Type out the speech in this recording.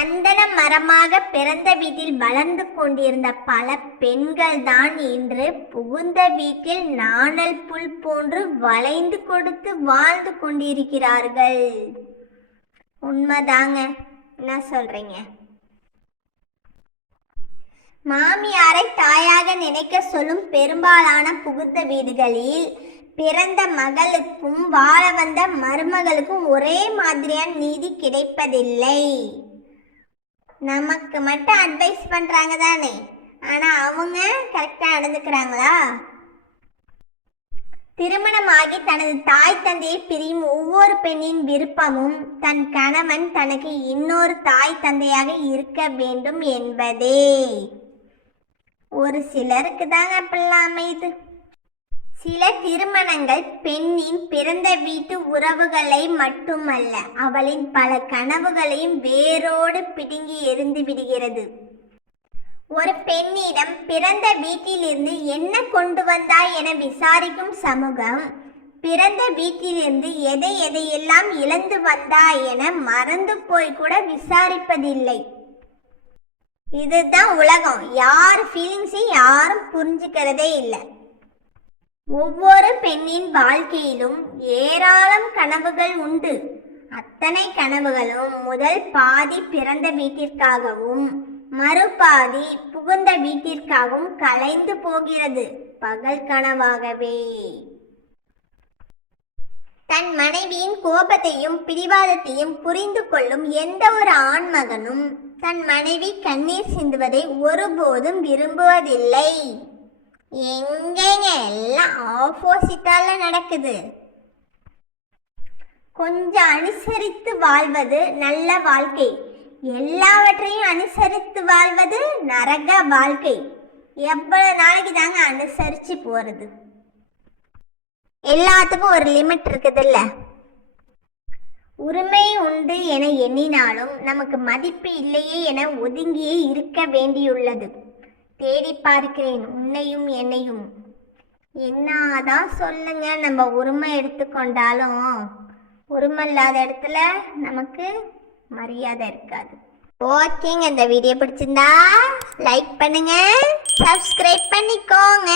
சந்தன மரமாக பிறந்த வீட்டில் வளர்ந்து கொண்டிருந்த பல பெண்கள் தான் இன்று புகுந்த வீட்டில் நாணல் புல் போன்று வளைந்து கொடுத்து வாழ்ந்து கொண்டிருக்கிறார்கள். உண்மைதாங்க. என்ன சொல்றீங்க? மாமியாரை தாயாக நினைக்க சொல்லும் பெரும்பாலான புகுந்த வீடுகளில் பிறந்த மகளுக்கும் வாழ வந்த மருமகளுக்கும் ஒரே மாதிரியான நீதி கிடைப்பதில்லை. நமக்கு மட்டும் அட்வைஸ் பண்றாங்க தானே, ஆனா அவங்க கரெக்டா நடந்துக்கிறாங்களா? திருமணமாகி தனது தாய் தந்தையை பிரியும் ஒவ்வொரு பெண்ணின் விருப்பமும் தன் கணவன் தனக்கு இன்னொரு தாய் தந்தையாக இருக்க வேண்டும் என்பதே. ஒரு சிலருக்கு தாங்க அப்படிலாம் அமையுது. சில திருமணங்கள் பெண்ணின் பிறந்த வீட்டு உறவுகளை மட்டுமல்ல, அவளின் பல கனவுகளையும் வேரோடு பிடுங்கி எறிந்து விடுகிறது. ஒரு பெண்ணிடம் பிறந்த வீட்டிலிருந்து என்ன கொண்டு வந்தாய் என விசாரிக்கும் சமூகம், பிறந்த வீட்டிலிருந்து எதையெல்லாம் இழந்து வந்தாய் என மறந்து போய் கூட விசாரிப்பதில்லை. இதுதான் உலகம். யார் ஃபீலிங்ஸையும் யாரும் புரிஞ்சுக்கிறதே இல்லை. ஒவ்வொரு பெண்ணின் வாழ்க்கையிலும் ஏராளம் கனவுகள் உண்டு. அத்தனை கனவுகளும் முதல் பாதி பிறந்த வீட்டிற்காகவும் மறுபாதி புகுந்த வீட்டிற்காகவும் கலைந்து போகிறது, பகல் கனவாகவே. தன் மனைவியின் கோபத்தையும் பிடிவாதத்தையும் புரிந்து கொள்ளும் எந்த ஒரு ஆண்மகனும் தன் மனைவி கண்ணீர் சிந்துவதை ஒருபோதும் விரும்புவதில்லை. எங்கேங்க எல்லாம் ஆப்போசிட்டால நடக்குது. கொஞ்சம் அனுசரித்து வாழ்வது நல்ல வாழ்க்கை, எல்லாவற்றையும் அனுசரித்து வாழ்வது நரக வாழ்க்கை. எவ்வளவு நாளைக்கு தாங்க அனுசரிச்சு போறது? எல்லாத்துக்கும் ஒரு லிமிட் இருக்குதுல்ல. உரிமை உண்டு என எண்ணினாலும் நமக்கு மதிப்பு இல்லையே என ஒதுங்கியே இருக்க வேண்டியுள்ளது. தேடி பார்க்கிறேன் உன்னையும் என்னையும். என்னதான் சொல்லுங்க, நம்ம உரிமை எடுத்துக்கொண்டாலும் உரிமை இல்லாத இடத்துல நமக்கு மரியாதை இருக்காது. ஓகேங்க, இந்த வீடியோ பிடிச்சிருந்தா லைக் பண்ணுங்க, சப்ஸ்கிரைப் பண்ணிக்கோங்க.